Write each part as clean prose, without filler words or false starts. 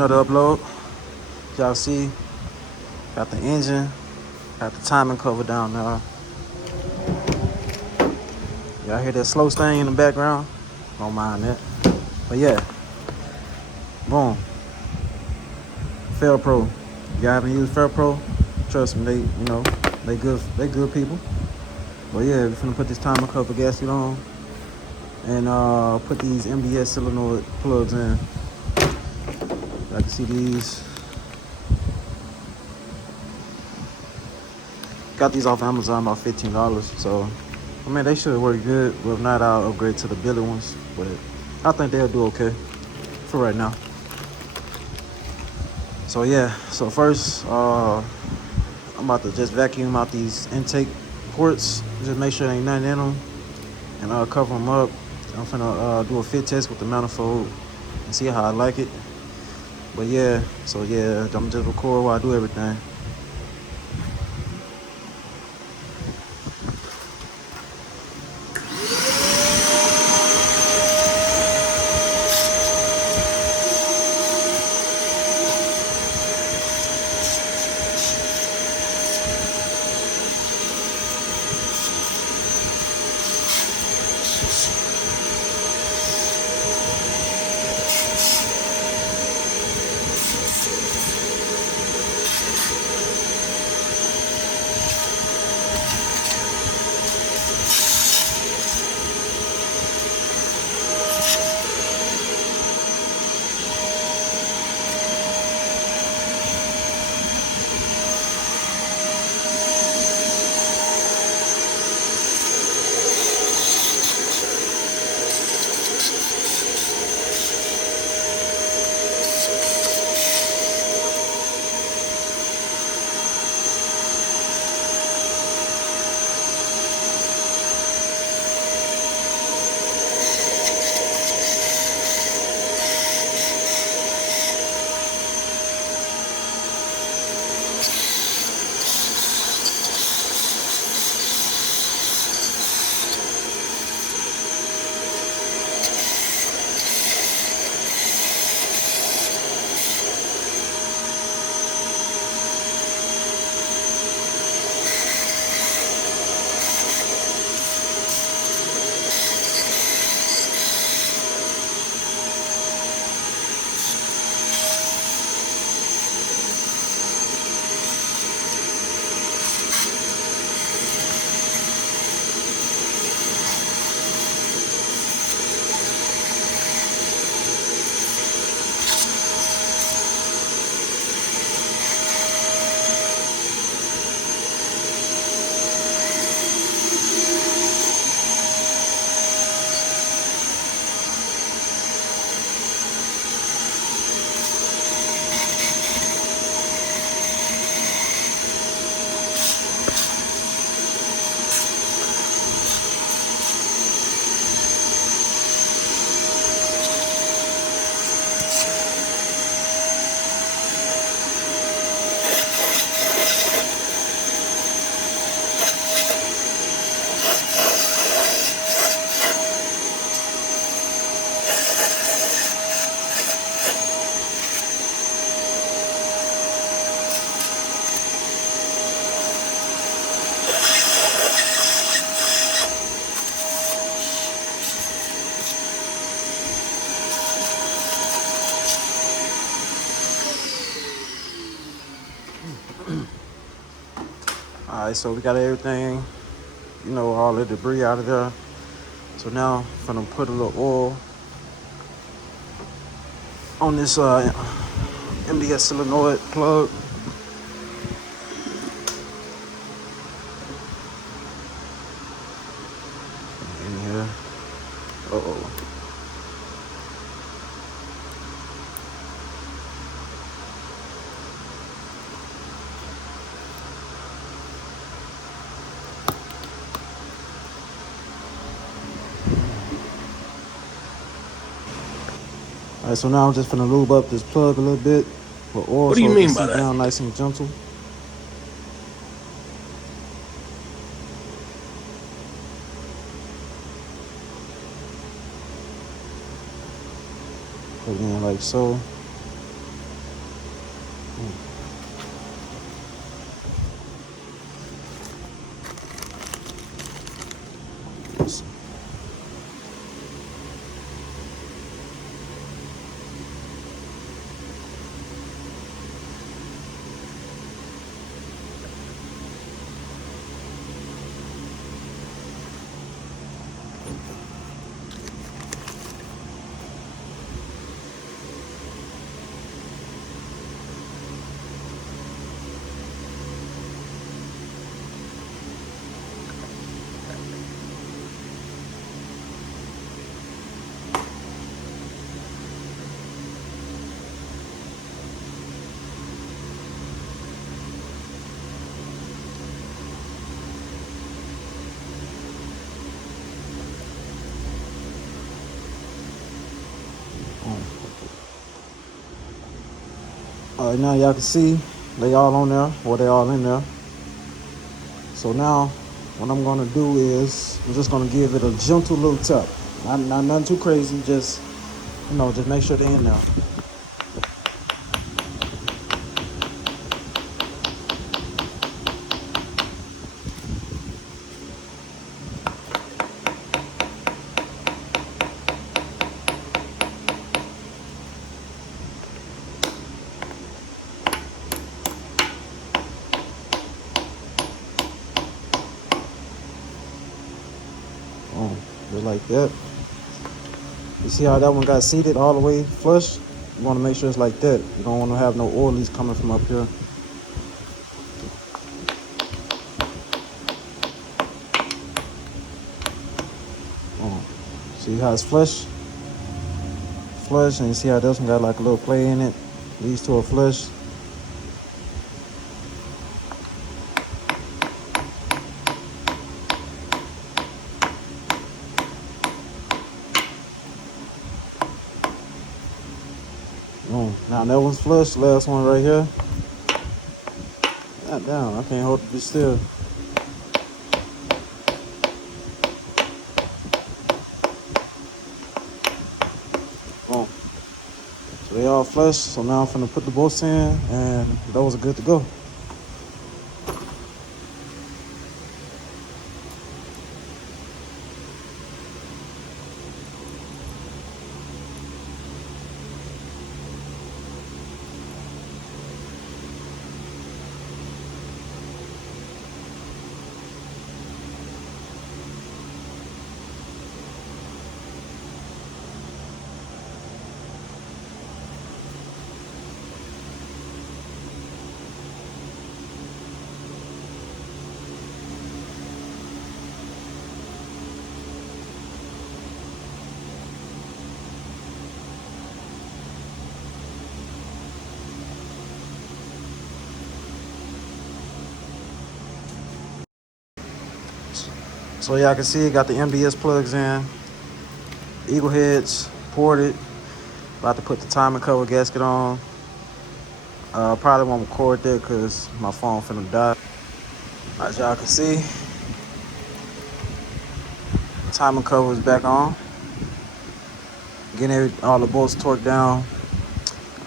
another upload. Y'all see, got the engine, got the timing cover down there. Y'all hear that slow stain in the background? Don't mind that. But yeah, boom. Pro. Y'all haven't used Pro? Trust me, they good people. But yeah, we're finna put this timing cover gasket on and put these MDS solenoid plugs in. I can see these. Got these off Amazon about $15. So, I mean, they should work good. But if not, I'll upgrade to the Billy ones. But I think they'll do okay for right now. So yeah, so first, I'm about to just vacuum out these intake ports. Just make sure there ain't nothing in them. And I'll cover them up. I'm finna do a fit test with the manifold and see how I like it. But yeah, so yeah, I'm just record while I do everything. Alright, so we got everything, all the debris out of there. So now I'm gonna put a little oil on this MDS solenoid plug. In here. Alright, so now I'm just gonna lube up this plug a little bit with oil. What do you mean by that? Down nice and gentle. Put it in like so. Now y'all can see they all on there, or they all in there. So now what I'm gonna do is I'm just gonna give it a gentle little tap. Not nothing too crazy, just just make sure they're in there. Just like that. You see how that one got seated all the way flush? You want to make sure it's like that. You don't want to have no oilies coming from up here. See how it's flush? Flush, and you see how this one got like a little play in it. These two are flush. Now that one's flush. Last one right here. God damn, I can't hold it still. Boom. So they all flush. So now I'm finna put the bolts in, and those are good to go. So y'all can see, got the MBS plugs in, eagle heads ported. About to put the timing cover gasket on. Probably won't record that because my phone finna die. As y'all can see, timing cover is back on. Getting all the bolts torqued down.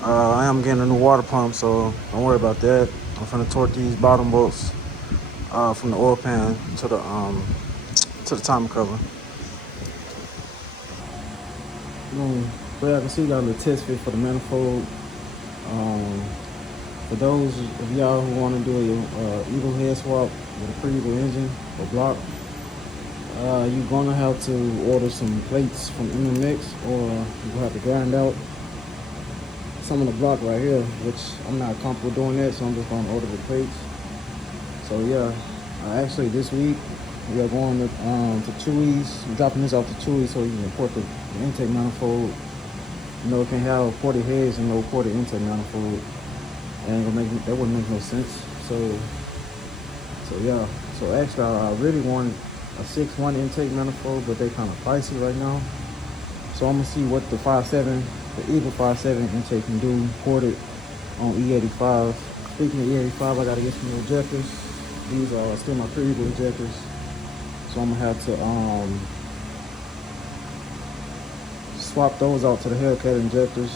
I am getting a new water pump, so don't worry about that. I'm finna torque these bottom bolts from the oil pan to the timing cover. So y'all can see, got a little test fit for the manifold. For those of y'all who want to do a eagle head swap with a pre-eagle engine or block, you're gonna have to order some plates from MMX, or you have to grind out some of the block right here, which I'm not comfortable doing that, so I'm just gonna order the plates. So yeah, actually this week we are going to Chewy's. I'm dropping this off to Chewy's so you can import the intake manifold. It can have ported heads and no ported intake manifold. And that wouldn't make no sense. So yeah. So actually, I really wanted a 6.1 intake manifold, but they kind of pricey right now. So I'm gonna see what the 5.7, the Eagle 5.7 intake can do ported on E85. Speaking of E85, I gotta get some new injectors. These are still my pre-Eagle injectors. So I'm gonna have to swap those out to the Hellcat injectors,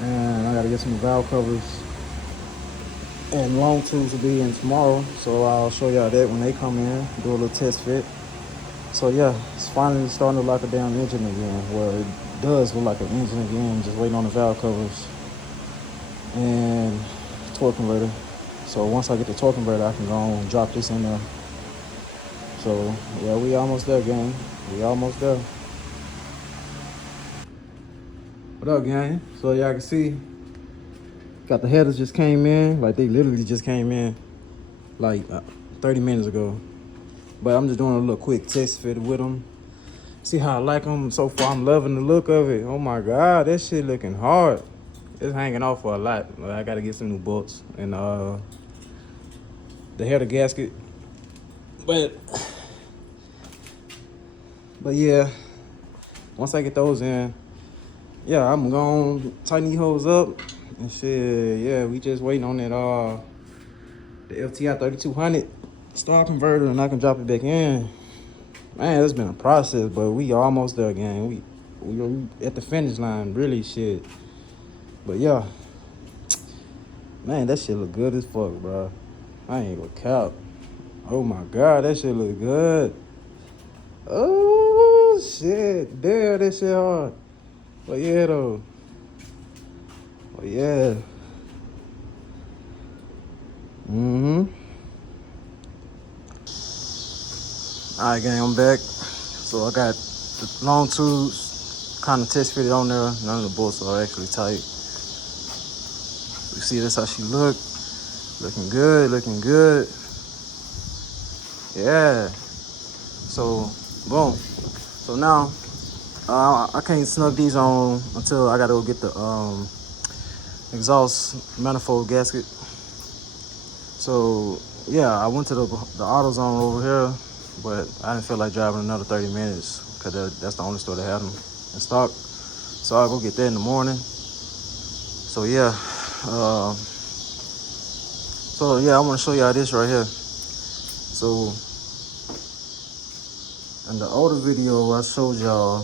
and I gotta get some valve covers. And Longtubes will be in tomorrow, so I'll show y'all that when they come in, do a little test fit. So yeah, it's finally starting to look like a damn engine again. Well, it does look like an engine again, just waiting on the valve covers and torque converter. So once I get the torque converter, I can go and drop this in there. So yeah, we almost there, gang. We almost there. What up, gang? So y'all can see, got the headers just came in. Like, they literally just came in like 30 minutes ago. But I'm just doing a little quick test fit with them. See how I like them so far. I'm loving the look of it. Oh my God, that shit looking hard. It's hanging off for a lot. I gotta get some new bolts and the header gasket. But yeah, once I get those in, yeah, I'm gonna tighten these holes up, And shit, yeah, we just waiting on that the FTI 3200 star converter, and I can drop it back in. Man, it's been a process, but we almost there again. We at the finish line, really, shit. But yeah, man, that shit look good as fuck, bro. I ain't gonna cap. Oh my god, that shit look good. Oh shit, damn, that shit hard. But yeah, though. But yeah. All right, gang, I'm back. So I got the long tubes kind of test fitted on there. None of the bolts are actually tight. You see, that's how she look. Looking good, looking good. Yeah. So, boom. So now, I can't snug these on until I gotta go get the exhaust manifold gasket. So, yeah, I went to the AutoZone over here, but I didn't feel like driving another 30 minutes because that's the only store that had them in stock. So I'll go get that in the morning. So yeah, I want to show y'all this right here. So in the older video, I showed y'all,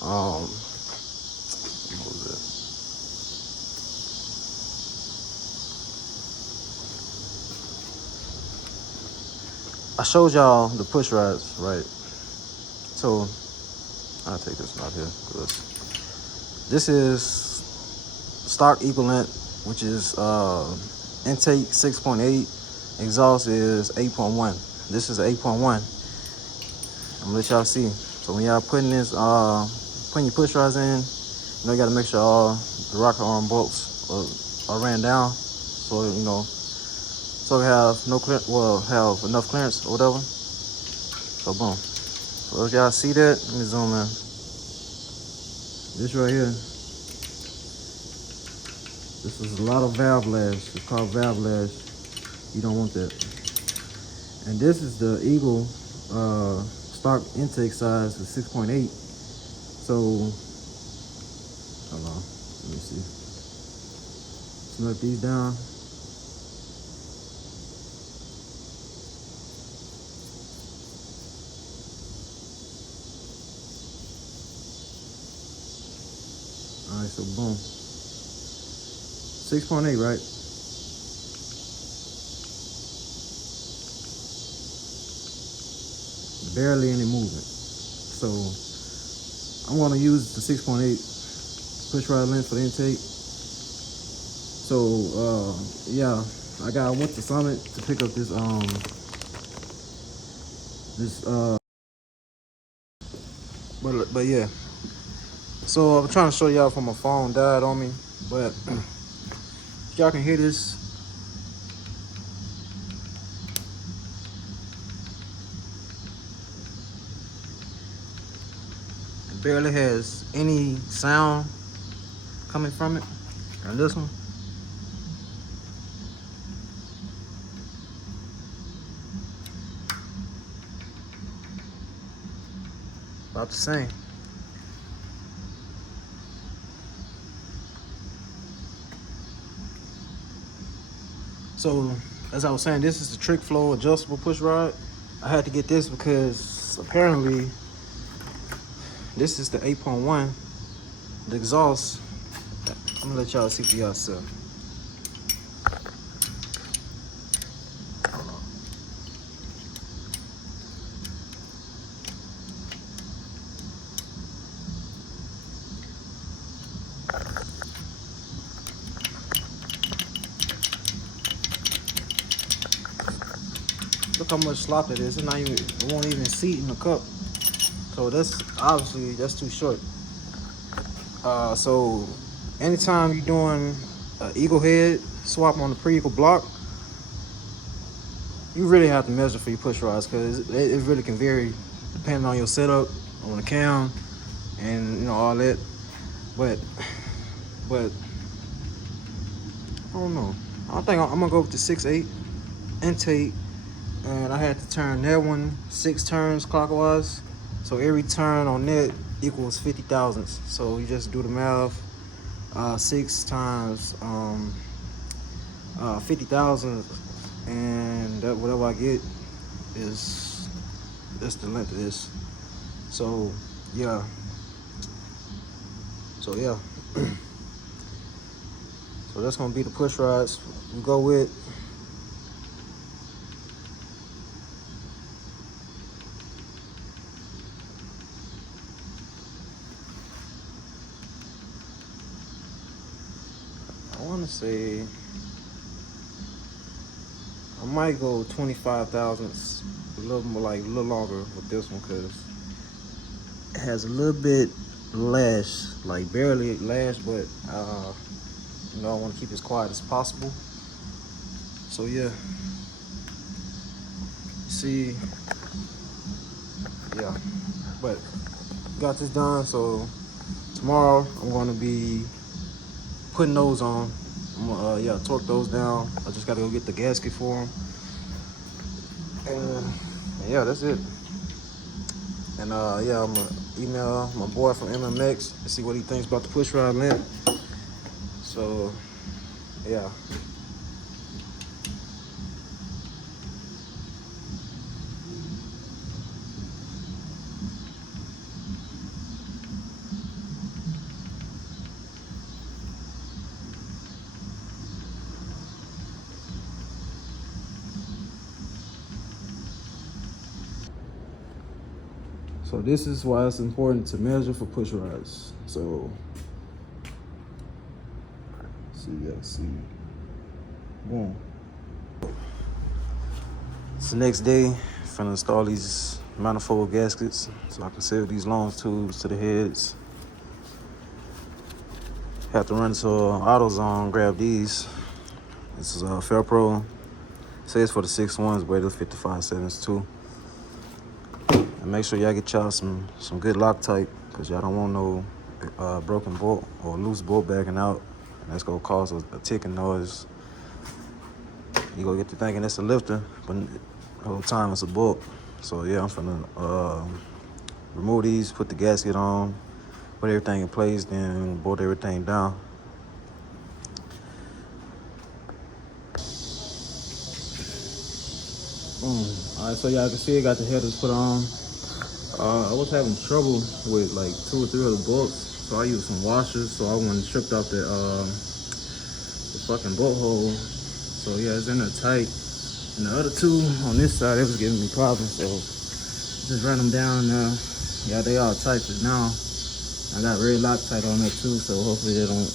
what was it? I showed y'all the push rods, right? So I'll take this one out here because this is stock equivalent, which is intake 6.8, exhaust is 8.1. This is 8.1. I'm gonna let y'all see. So when y'all putting this, putting your push rods in, you know, you gotta make sure all the rocker arm bolts are ran down, so you know, so have have enough clearance or whatever. So boom. So if y'all see that, let me zoom in. This right here. This is a lot of valve lash. It's called valve lash. You don't want that. And this is the Eagle stock intake size is 6.8. So, hold on, let me see. Snug these down. All right, so boom. 6.8, right? Barely any movement. So I'm gonna use the 6.8 push rod length for the intake. So yeah, I went to Summit to pick up this but yeah. So I'm trying to show y'all from my phone died on me, but if y'all can hear this. It barely has any sound coming from it. And this one, about the same. So as I was saying, this is the trick flow adjustable push rod. I had to get this because apparently this is the 8.1, the exhaust. I'm gonna let y'all see for yourself. Look how much slop it is. It's not even, it won't even seat in the cup. So that's obviously, that's too short. So anytime you're doing an eagle head swap on the pre-eagle block, you really have to measure for your push rods because it really can vary depending on your setup, on the cam, and you know, all that. But I don't know. I think I'm gonna go with the 6.8 intake, and I had to turn that one 6 turns clockwise. So every turn on that equals 50 thousandths. So you just do the math. 6 times 50,000, and that whatever I get is that's the length of this. So yeah. So that's gonna be the push rods we go with. I want to say I might go 25,000, a little more, like a little longer with this one, because it has a little bit lash, like barely lash, but you know, I want to keep it as quiet as possible. So yeah, see, yeah, but got this done. So tomorrow I'm going to be putting those on. I'm gonna torque those down. I just got to go get the gasket for them, and yeah, that's it. And yeah, I'm gonna email my boy from MMX and see what he thinks about the push rod length. So yeah. So this is why it's important to measure for push rods. So see. Boom. It's the next day. Finna install these manifold gaskets so I can seal these long tubes to the heads. Have to run to AutoZone, grab these. This is Fairpro. It says for the 6-1s, but it'll fit the 5-7s too. And make sure y'all get y'all some good Loctite, because y'all don't want no broken bolt or loose bolt backing out. And that's gonna cause a ticking noise. You gonna get to thinking it's a lifter, but the whole time it's a bolt. So yeah, I'm finna remove these, put the gasket on, put everything in place, then bolt everything down. Alright, so y'all can see I got the headers put on. I was having trouble with like 2 or 3 of the bolts, so I used some washers. So I went and stripped out the fucking bolt hole. So yeah, it's in there tight. And the other 2 on this side, it was giving me problems. So just ran them down now. Yeah, they all tight for now. I got red Loctite on there too, so hopefully they don't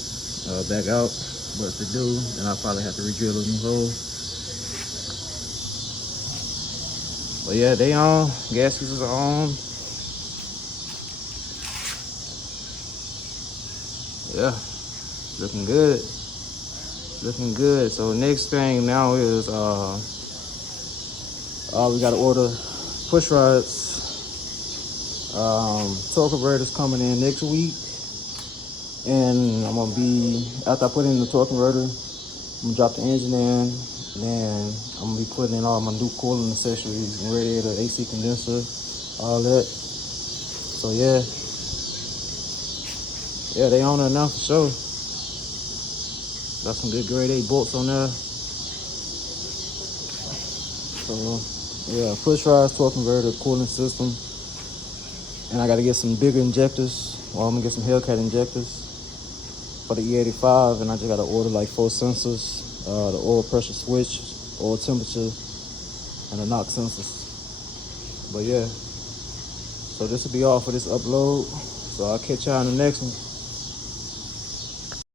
back out. But if they do, then I'll probably have to re-drill a new hole. But yeah, they on. Gaskets are on. Yeah, looking good. Looking good. So next thing now is we gotta order push rods. Torque converters coming in next week. And I'm gonna be, after I put in the torque converter, I'm gonna drop the engine in. Then I'm gonna be putting in all my new cooling accessories, radiator, AC condenser, all that. So yeah, they on there now for sure. Got some good grade 8 bolts on there. So yeah, push rods, torque converter, cooling system. And I gotta get some bigger injectors. Well, I'm gonna get some Hellcat injectors for the E85, and I just gotta order like 4 sensors, the oil pressure switch, oil temperature, and the knock sensors. But yeah, so this will be all for this upload. So I'll catch y'all in the next one.